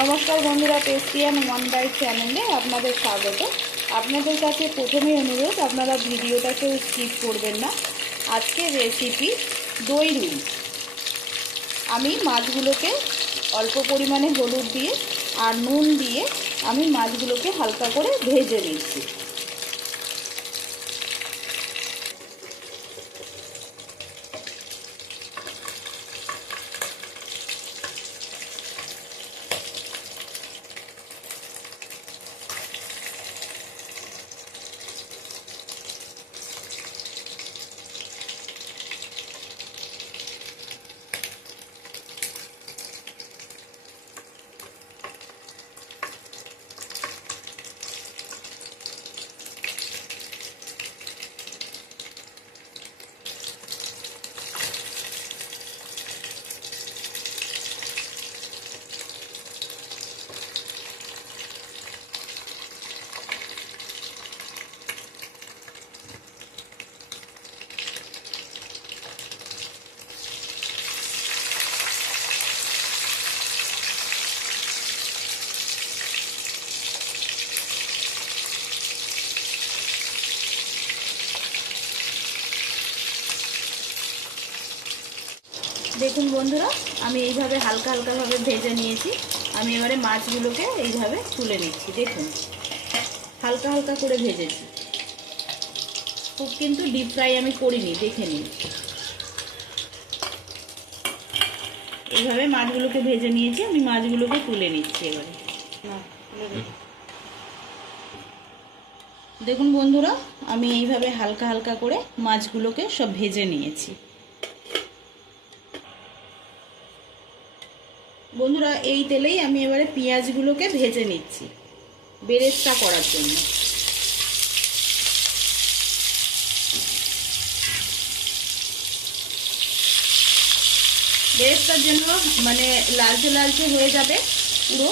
নমস্কার বন্ধুরা, tasty and one byte চ্যানেলে আপনাদের স্বাগত। আপনাদের কাছে প্রথমেই অনুরোধ, আপনারা ভিডিওটাকেও স্কিপ করবেন না। আজকের রেসিপি দই রুই। আমি মাছগুলোকে অল্প পরিমাণে হলুদ দিয়ে আর নুন দিয়ে আমি মাছগুলোকে হালকা করে ভেজে নিচ্ছি। দেখুন বন্ধুরা, আমি এইভাবে হালকা হালকাভাবে ভেজে নিয়েছি। আমি এবারে মাছগুলোকে এইভাবে তুলে নিচ্ছি। দেখুন, হালকা হালকা করে ভেজেছি, খুব কিন্তু ডিপ ফ্রাই আমি করিনি, দেখে নিন। এইভাবে মাছগুলোকে ভেজে নিয়েছি, আমি মাছগুলোকে তুলে নিচ্ছি এবারে। দেখুন বন্ধুরা, আমি এইভাবে হালকা হালকা করে মাছগুলোকে সব ভেজে নিয়েছি। বন্ধুরা, এই তেলেই আমি এবারে পেঁয়াজগুলোকে ভেজে নিচ্ছি বেরেস্তা করার জন্য। বেরেস্তার জন্য মানে লালচে লালচে হয়ে যাবে পুরো,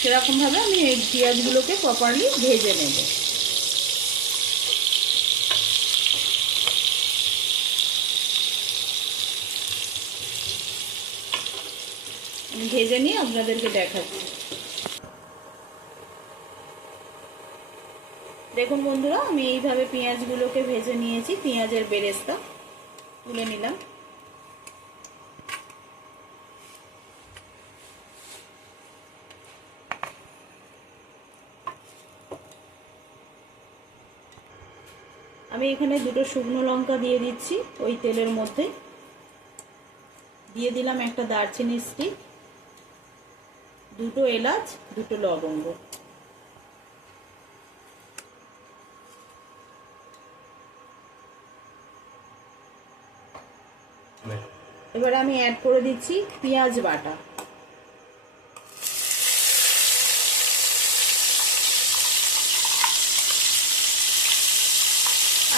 সেরকমভাবে আমি এই পেঁয়াজগুলোকে প্রপারলি ভেজে নেব। ভেজে নিয়ে আপনাদেরকে দেখাচ্ছি। দেখুন বন্ধুরা, আমি এইভাবে পেঁয়াজগুলোকে ভেজে নিয়েছি, পেঁয়াজের বেরেস্তা তুলে নিলাম। আমি এখানে দুটো শুকনো লঙ্কা দিয়ে দিচ্ছি ওই তেলের মধ্যে। দিয়ে দিলাম একটা দারচিনি স্টিক, দুটো এলাচ, দুটো লবঙ্গ। এবারে আমি অ্যাড করে দিচ্ছি পেঁয়াজ বাটা।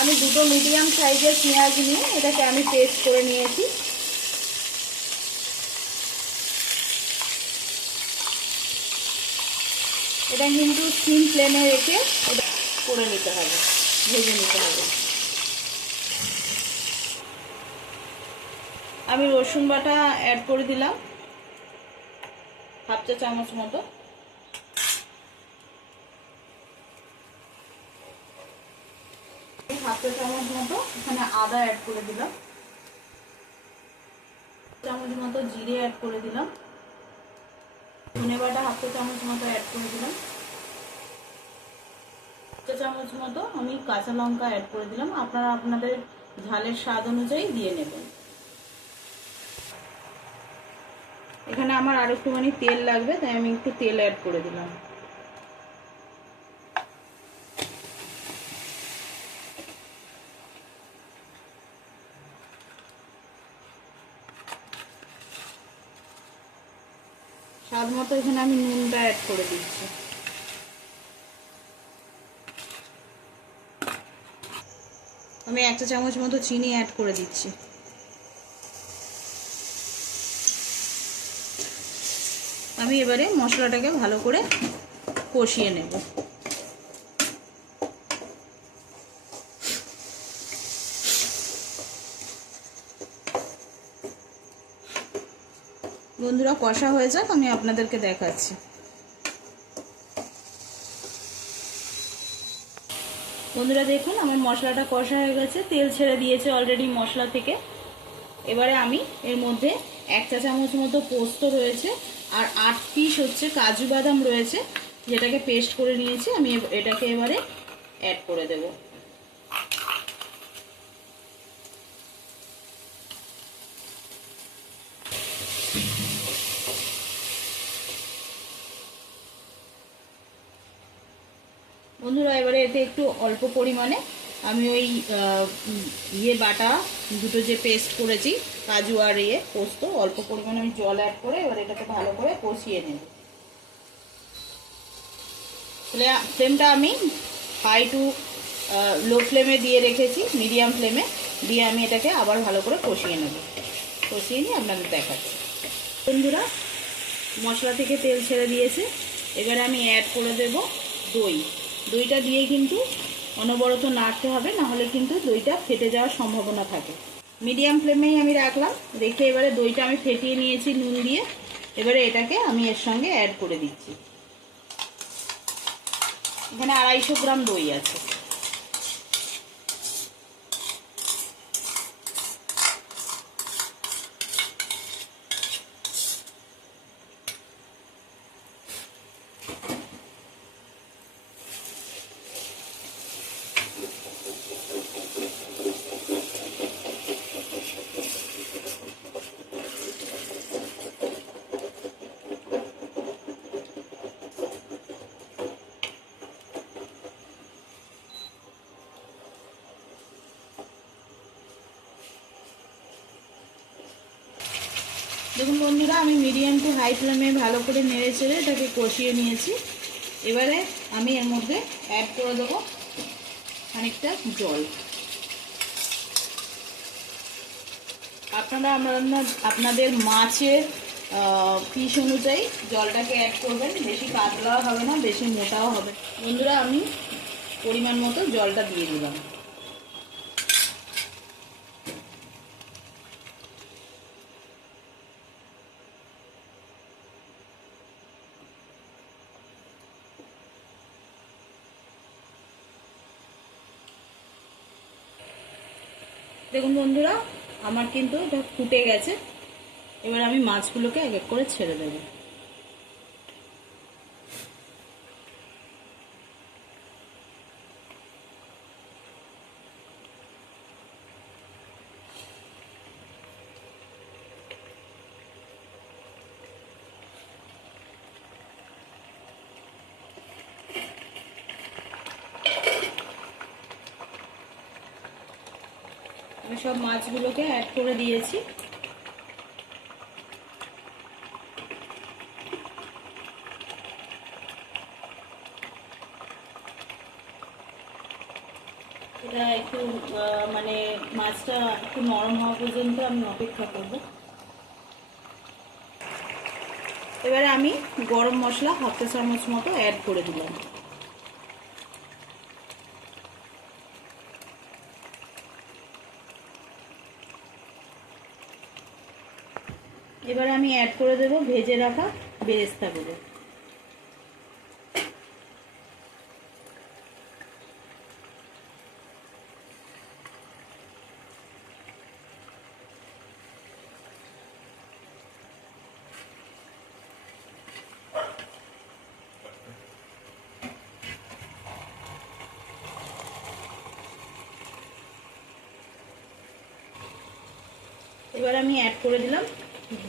আমি দুটো মিডিয়াম সাইজের পেঁয়াজ নিয়ে এটাকে আমি পেস্ট করে নিয়েছি। এটা কিন্তু সিম ফ্লেমে রেখে এটা করে নিতে হবে, ভেজে নিতে হবে। আমি রসুন বাটা অ্যাড করে দিলাম হাফ চা চামচ মতো। হাফ চা চামচ মতো এখানে আদা অ্যাড করে দিলাম, চামচ মতো জিরে অ্যাড করে দিলাম, ধনে বাটা হাফ চা চামচ মতো অ্যাড করে দিলাম, চা চামচ মতো আমি কাঁচা লঙ্কা অ্যাড করে দিলাম। আপনারা আপনাদের ঝালের স্বাদ অনুযায়ী দিয়ে নেবেন। এখানে আমার আর একটুখানি তেল লাগবে, তাই আমি একটু তেল অ্যাড করে দিলাম। স্বাদ মতো এখানে আমি নুনটা অ্যাড করে দিচ্ছি। আমি এক চা চামচ মতো চিনি অ্যাড করে দিচ্ছি। আমি এবারে মশলাটাকে ভালো করে কষিয়ে নেব। বন্ধুরা কষা হয়ে যাক, আমি আপনাদেরকে দেখাচ্ছি। বন্ধুরা দেখুন আমার মশলাটা কষা হয়ে গেছে, তেল ছেড়ে দিয়েছে অলরেডি মশলা থেকে। এবারে আমি এর মধ্যে 1 চা চামচ মতো পোস্ত রয়েছে আর 8 পিস হচ্ছে কাজু বাদাম রয়েছে, যেটাকে পেস্ট করে নিয়েছি। আমি এটাকে এবারে অ্যাড করে দেব। বন্ধুরা এবারে এতে একটু অল্প পরিমাণে আমি ওই বাটা দুটো যে পেস্ট করেছি কাজু আর পোস্ত, অল্প পরিমাণে আমি জল অ্যাড করে এবার এটাকে ভালো করে কষিয়ে নেব। ফ্লেমটা আমি হাই টু লো ফ্লেমে দিয়ে রেখেছি, মিডিয়াম ফ্লেমে দিয়ে আমি এটাকে আবার ভালো করে কষিয়ে নেব। কষিয়ে নিয়ে আপনাদের দেখাচ্ছি। বন্ধুরা মশলা থেকে তেল ছেড়ে দিয়েছে, এবারে আমি অ্যাড করে দেব দই। দইটা দিয়ে কিন্তু অনবরত নাড়তে হবে, নাহলে কিন্তু দইটা ফেটে যাওয়ার সম্ভাবনা থাকে। মিডিয়াম ফ্লেমেই আমি রাখলাম, রেখে এবারে দইটা আমি ফেটিয়ে নিয়েছি নুন দিয়ে। এবারে এটাকে আমি এর সঙ্গে অ্যাড করে দিচ্ছি। এখানে 250 গ্রাম দই আছে। দেখুন বন্ধুরা আমি মিডিয়াম টু হাই ফ্লেমে ভালো করে নেড়ে চেড়ে এটাকে কষিয়ে নিয়েছি। এবারে আমি এর মধ্যে অ্যাড করে দেবো খানিকটা জল। আপনারা আপনাদের মাছের পিস অনুযায়ী জলটাকে অ্যাড করবেন, বেশি পাতলাও হবে না, বেশি মোটাও হবে। বন্ধুরা আমি পরিমাণ মতো জলটা দিয়ে দিলাম। দেখুন বন্ধুরা আমার কিন্তু এটা ফুটে গেছে। এবার আমি মাছগুলোকে এক এক করে ছেড়ে দেব। আমি সব মাছগুলোকে অ্যাড করে দিয়েছি। এটা একটু মানে মাছটা একটু নরম হওয়া পর্যন্ত আমি অপেক্ষা করব। এবারে আমি গরম মশলা 1/2 চামচ মতো অ্যাড করে দিলাম। এবারে আমি অ্যাড করে দেব ভেজে রাখা বেরেস্তাগুলো। এবার আমি অ্যাড করে দিলাম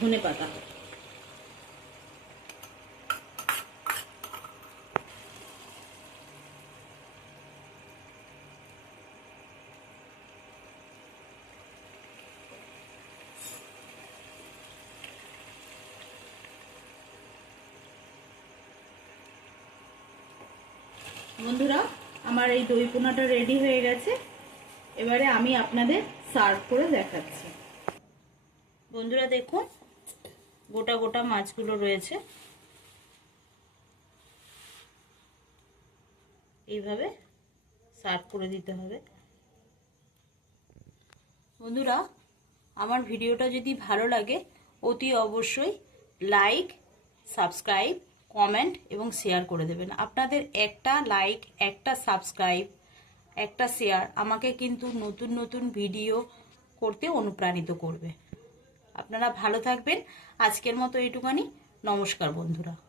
ধনেপাতা। বন্ধুরা আমার এই দই পোনাটা রেডি হয়ে গেছে। এবারে আমি আপনাদের সার্ভ করে দেখাচ্ছি। বন্ধুরা দেখুন গোটা গোটা মাছগুলো রয়েছে, এইভাবে সার্ভ করে দিতে হবে। বন্ধুরা আমার ভিডিওটা যদি ভালো লাগে অতি অবশ্যই লাইক, সাবস্ক্রাইব, কমেন্ট এবং শেয়ার করে দেবেন। আপনাদের একটা লাইক, একটা সাবস্ক্রাইব, একটা শেয়ার আমাকে কিন্তু নতুন নতুন ভিডিও করতে অনুপ্রাণিত করবে। আপনারা ভালো থাকবেন। আজকের মতো এইটুখানি। নমস্কার বন্ধুরা।